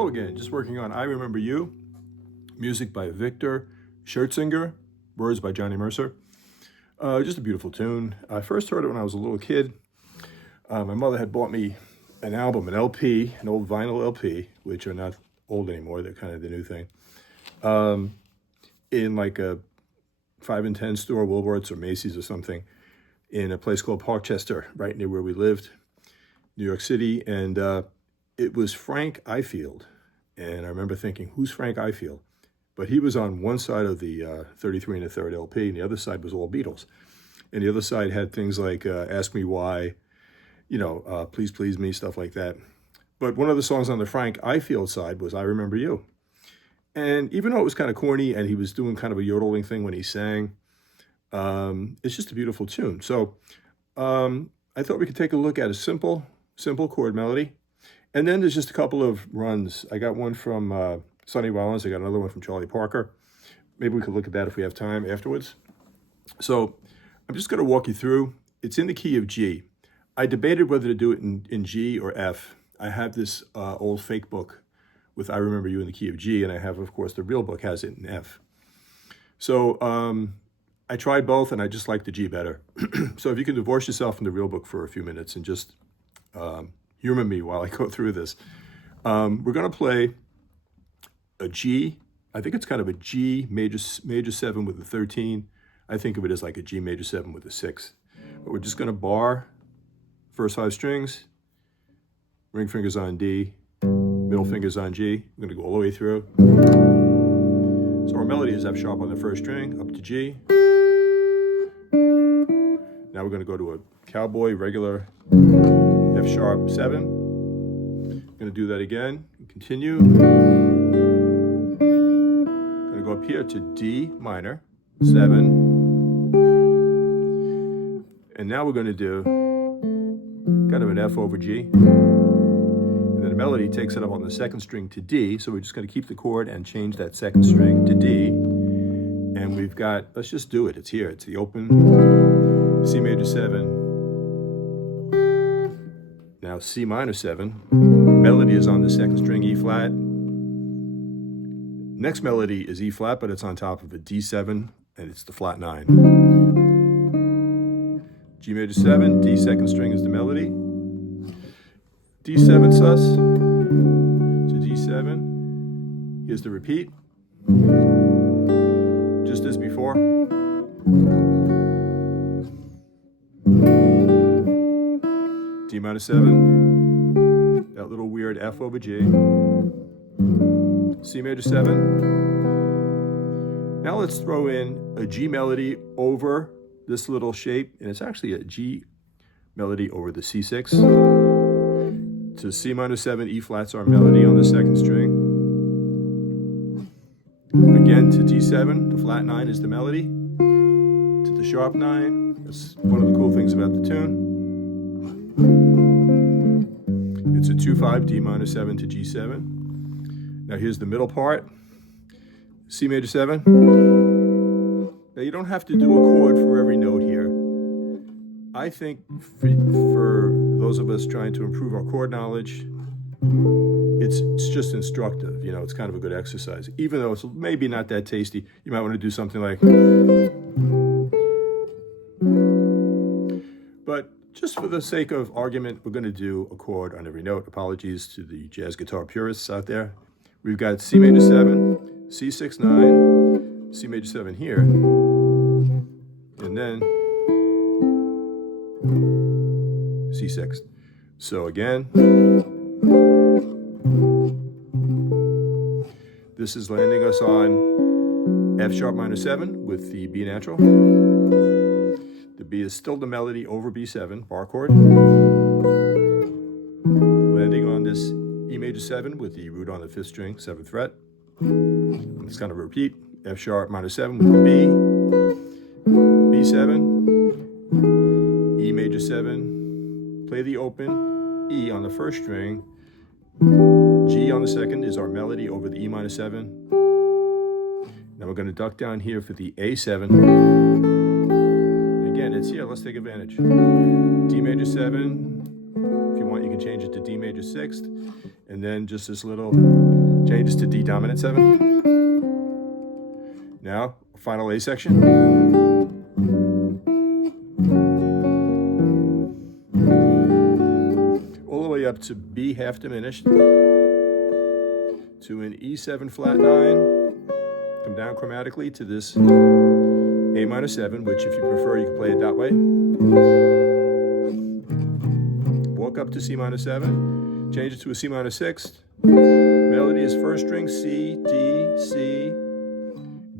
Hello again, just working on I Remember You, music by Victor Schertzinger, words by Johnny Mercer. Just a beautiful tune. I first heard it when I was a little kid. My mother had bought me an album, an LP, an old vinyl LP, which are not old anymore, they're kind of the new thing, in like a 5 and 10 store, Woolworths or Macy's or something, in a place called Parkchester, right near where we lived, New York City. And it was Frank Ifield. And I remember thinking, who's Frank Ifield? But he was on one side of the 33 1/3 LP, and the other side was all Beatles. And the other side had things like Ask Me Why, Please Please Me, stuff like that. But one of the songs on the Frank Ifield side was I Remember You. And even though it was kind of corny and he was doing kind of a yodeling thing when he sang, it's just a beautiful tune. So I thought we could take a look at a simple chord melody. And then there's just a couple of runs. I got one from Sonny Rollins. I got another one from Charlie Parker. Maybe we could look at that if we have time afterwards. So I'm just going to walk you through. It's in the key of G. I debated whether to do it in G or F. I have this old fake book with I Remember You in the key of G, and I have, of course, the real book has it in F. So I tried both, and I just like the G better. So if you can divorce yourself from the real book for a few minutes and just humor me while I go through this. We're going to play a G. I think it's kind of a G major 7 with a 13. I think of it as like a G major 7 with a 6. But we're just going to bar first 5 strings, ring fingers on D, middle fingers on G. We're going to go all the way through. So our melody is F sharp on the first string, up to G. Now we're going to go to a cowboy regular F sharp 7. I'm going to do that again. Continue. Going to go up here to D minor 7. And now we're going to do kind of an F over G. And then the melody takes it up on the second string to D. So we're just going to keep the chord and change that second string to D. And we've got, let's just do it. It's here. It's the open C major 7. Now C minor 7. Melody is on the second string, E flat. Next melody is E flat, but it's on top of a D7, and it's the flat 9. G major 7, D second string is the melody. D7 sus to D7. Here's the repeat. Just as before. D minor 7, that little weird F over G, C major 7. Now let's throw in a G melody over this little shape, and it's actually a G melody over the C6. To C minor 7, E flat's our melody on the second string. Again to D7, the flat 9 is the melody. To the sharp 9, that's one of the cool things about the tune. It's a 2-5, D minor 7 to G7. Now here's the middle part, C major 7. Now you don't have to do a chord for every note here. I think for those of us trying to improve our chord knowledge, it's just instructive. You know, it's kind of a good exercise. Even though it's maybe not that tasty, you might want to do something like. But just for the sake of argument, we're going to do a chord on every note. Apologies to the jazz guitar purists out there. We've got C major 7, C6, 9, C major 7 here, and then C6. So again, this is landing us on F sharp minor 7 with the B natural. The B is still the melody over B7, bar chord. Landing on this E major 7 with the root on the 5th string, 7th fret. It's kind of a repeat. F sharp minor 7 with the B, B7, E major 7, play the open, E on the first string, G on the second is our melody over the E minor 7. Now we're going to duck down here for the A7. Again, it's here, let's take advantage. D major 7, if you want you can change it to D major 6th, and then just this little changes to D dominant 7. Now, final A section. All the way up to B half diminished, to an E7 flat 9, come down chromatically to this A minor 7, which if you prefer, you can play it that way. Walk up to C minor 7, change it to a C minor 6th. Melody is first string C, D, C,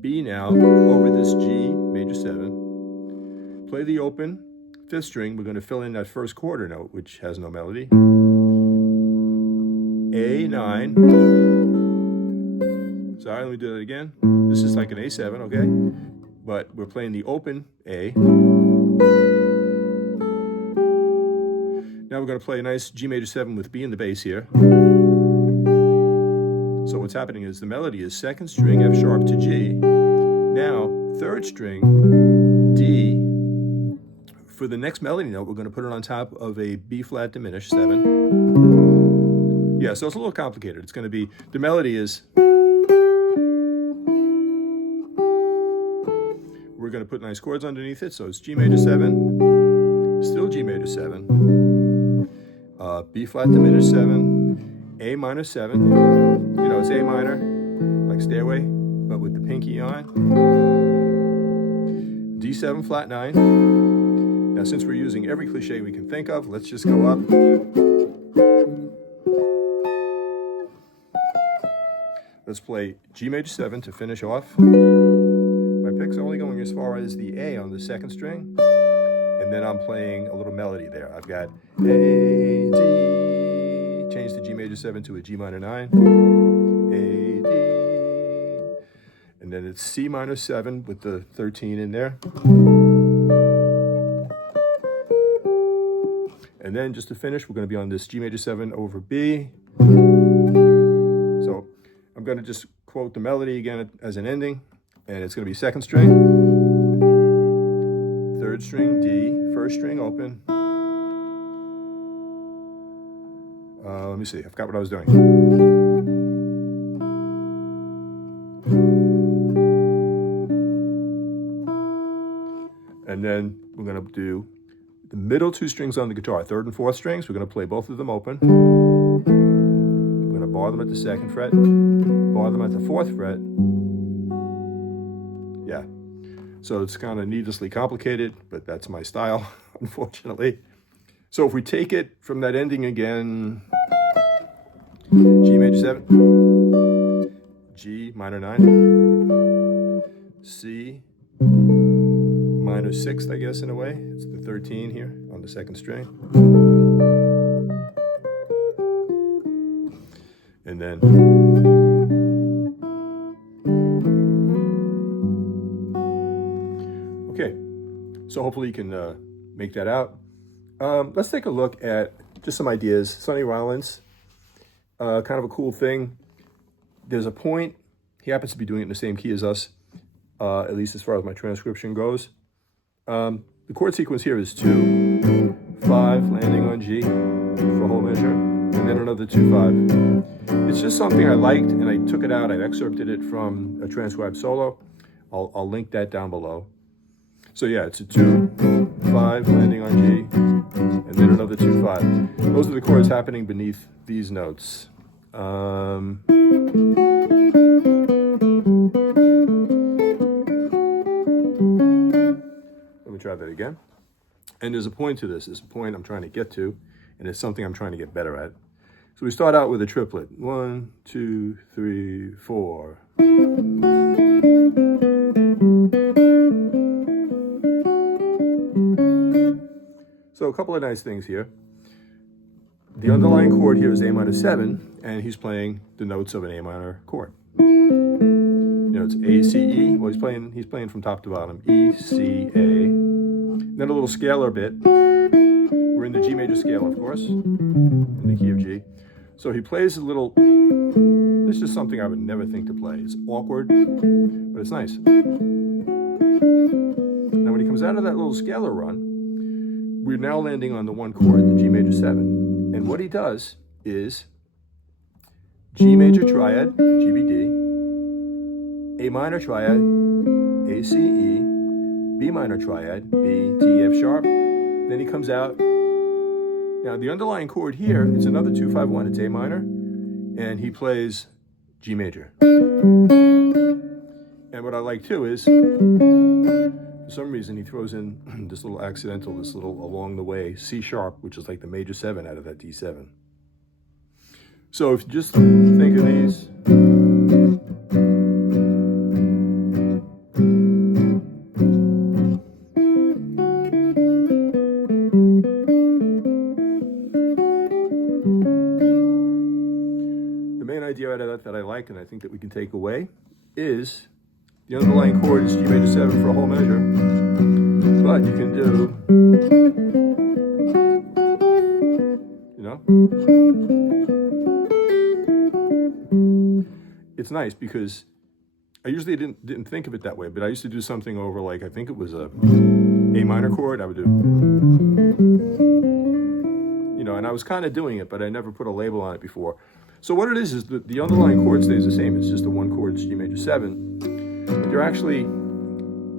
B now over this G major 7. Play the open 5th string. We're going to fill in that first quarter note, which has no melody. A9. Sorry, let me do that again. This is like an A7, okay? But we're playing the open A. Now we're going to play a nice G major 7 with B in the bass here. So what's happening is the melody is second string F sharp to G. Now, third string D. For the next melody note, we're going to put it on top of a B flat diminished 7. Yeah, so it's a little complicated. It's going to be, the melody is, we're going to put nice chords underneath it. So it's G major 7, still G major 7, B flat diminished 7, A minor 7. You know, it's A minor, like Stairway, but with the pinky on. D7 flat 9. Now, since we're using every cliche we can think of, let's just go up. Let's play G major 7 to finish off. My pick's only going as far as the A on the second string, and then I'm playing a little melody there. I've got A, D, change the G major 7 to a G minor 9, A, D, and then it's C minor 7 with the 13 in there. And then just to finish, we're going to be on this G major 7 over B. So I'm going to just quote the melody again as an ending, and it's going to be second string, third string D, first string open. Let me see, I forgot what I was doing. And then we're going to do the middle two strings on the guitar, third and fourth strings. We're going to play both of them open. We're going to bar them at the second fret, bar them at the fourth fret. Yeah, so it's kind of needlessly complicated, but that's my style, unfortunately. So if we take it from that ending again, G major 7, G minor 9, C minor 6th, I guess, in a way. It's the 13 here on the second string. And then okay, so hopefully you can make that out. Let's take a look at just some ideas. Sonny Rollins, kind of a cool thing. There's a point, he happens to be doing it in the same key as us, at least as far as my transcription goes. The chord sequence here is 2, 5, landing on G for a whole measure, and then another 2, 5. It's just something I liked, and I took it out. I excerpted it from a transcribed solo. I'll link that down below. So yeah, it's a 2, 5, landing on G, and then another 2, 5. Those are the chords happening beneath these notes. Let me try that again. And there's a point to this. There's a point I'm trying to get to, and it's something I'm trying to get better at. So we start out with a triplet. 1, 2, 3, 4. So a couple of nice things here. The underlying chord here is A minor 7, and he's playing the notes of an A minor chord. You know, it's A, C, E. Well, he's playing from top to bottom. E, C, A. Then a little scalar bit. We're in the G major scale, of course, in the key of G. So he plays a little, this is something I would never think to play. It's awkward, but it's nice. Now when he comes out of that little scalar run, we're now landing on the one chord, the G major 7. And what he does is G major triad, GBD, A minor triad, ACE, B minor triad, B, D, F sharp. Then he comes out. Now the underlying chord here is another 2, 5, 1. It's A minor, and he plays G major. And what I like too is, for some reason, he throws in this little accidental, this little along the way C sharp, which is like the major 7 out of that D7. So if you just think of these. The main idea out of that I like, and I think that we can take away, is the underlying chord is G major 7 for a whole measure, but you can do, you know, it's nice because I usually didn't think of it that way, but I used to do something over, like, I think it was a A minor chord. I would do, you know, and I was kind of doing it, but I never put a label on it before. So what it is that the underlying chord stays the same. It's just the one chord, G major 7. You're actually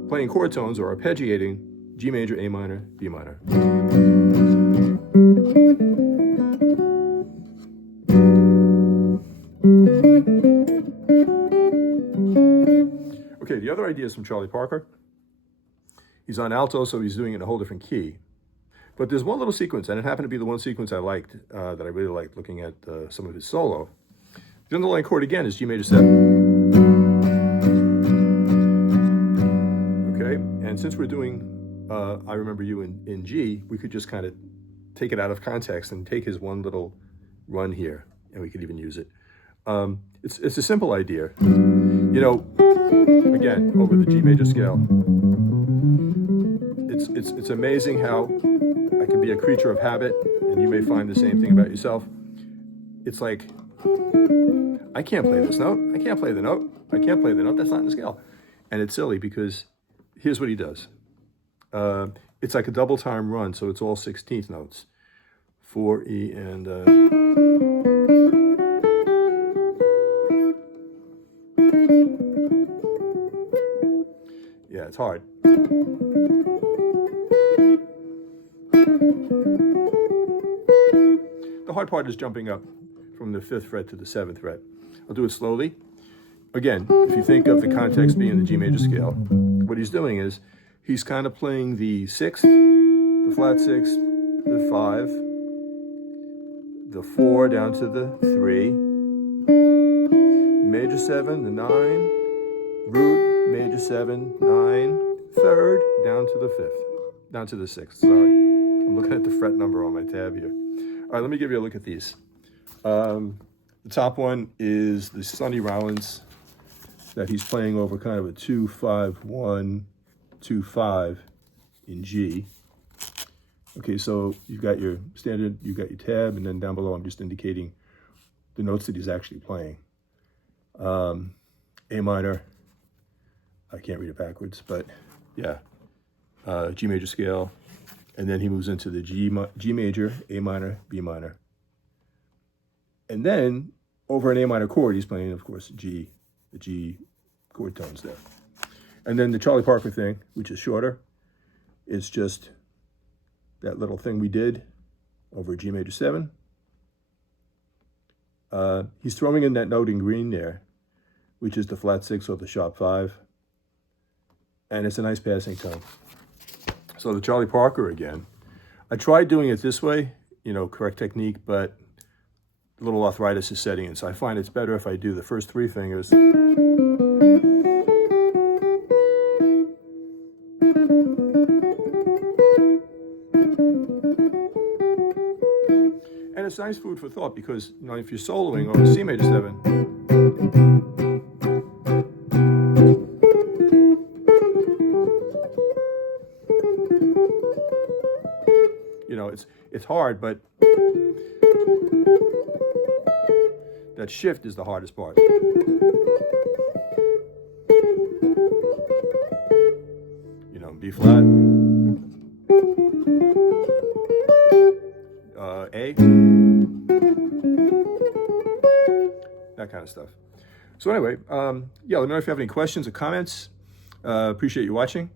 playing chord tones or arpeggiating G major, A minor, B minor. Okay, the other idea is from Charlie Parker. He's on alto, so he's doing it in a whole different key. But there's one little sequence, and it happened to be the one sequence I liked, that I really liked looking at some of his solo. The underlying chord again is G major 7. Okay, and since we're doing I Remember You in G, we could just kind of take it out of context and take his one little run here, and we could even use it. It's a simple idea. You know, again, over the G major scale. It's amazing how I can be a creature of habit, and you may find the same thing about yourself. It's like, I can't play this note. I can't play the note. I can't play the note. That's not in the scale. And it's silly because here's what he does. It's like a double time run, so it's all 16th notes. 4, E, and... yeah, it's hard. The hard part is jumping up from the 5th fret to the 7th fret. I'll do it slowly. Again, if you think of the context being the G major scale, what he's doing is he's kind of playing the 6th, the flat 6th, the 5, the 4 down to the 3, major 7, the 9, root, major 7, 9, 3rd, down to the 5th, down to the 6th, sorry. I'm looking at the fret number on my tab here. All right, let me give you a look at these. The top one is the Sonny Rollins that he's playing over kind of a 2-5-1, 2-5 in G. Okay, so you've got your standard, you've got your tab, and then down below I'm just indicating the notes that he's actually playing. A minor, I can't read it backwards, but yeah, G major scale, and then he moves into the G major, A minor, B minor. And then over an A minor chord, he's playing, of course, the G chord tones there. And then the Charlie Parker thing, which is shorter, it's just that little thing we did over G major 7. He's throwing in that note in green there, which is the flat 6 or the sharp 5. And it's a nice passing tone. So the Charlie Parker again. I tried doing it this way, correct technique, but a little arthritis is setting in. So I find it's better if I do the first 3 fingers. And it's nice food for thought because, if you're soloing over C major 7, it's hard, but that shift is the hardest part. B flat, A, that kind of stuff. So anyway, yeah, let me know if you have any questions or comments. Appreciate you watching.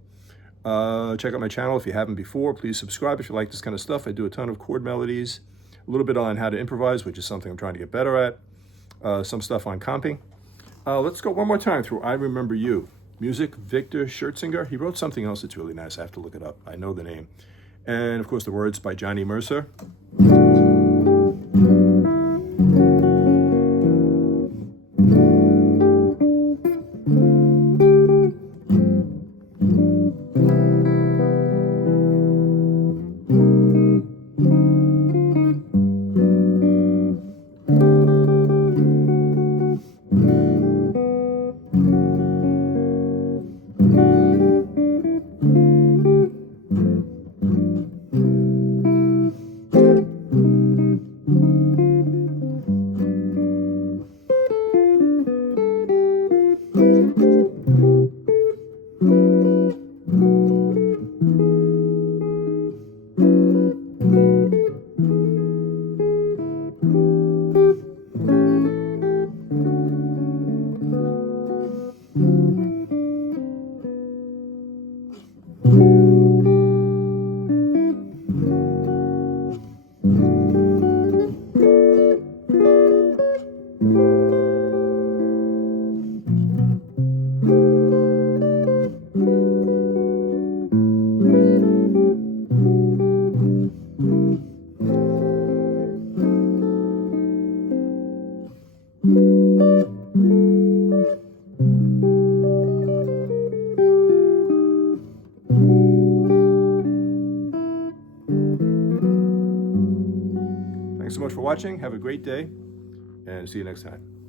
Check out my channel if you haven't before. Please subscribe if you like this kind of stuff. I do a ton of chord melodies, a little bit on how to improvise, which is something I'm trying to get better at. Some stuff on comping. Let's go one more time through I Remember You. Music, Victor Schertzinger. He wrote something else that's really nice. I have to look it up. I know the name. And of course the words by Johnny Mercer. Thanks so much for watching. Have a great day, and see you next time.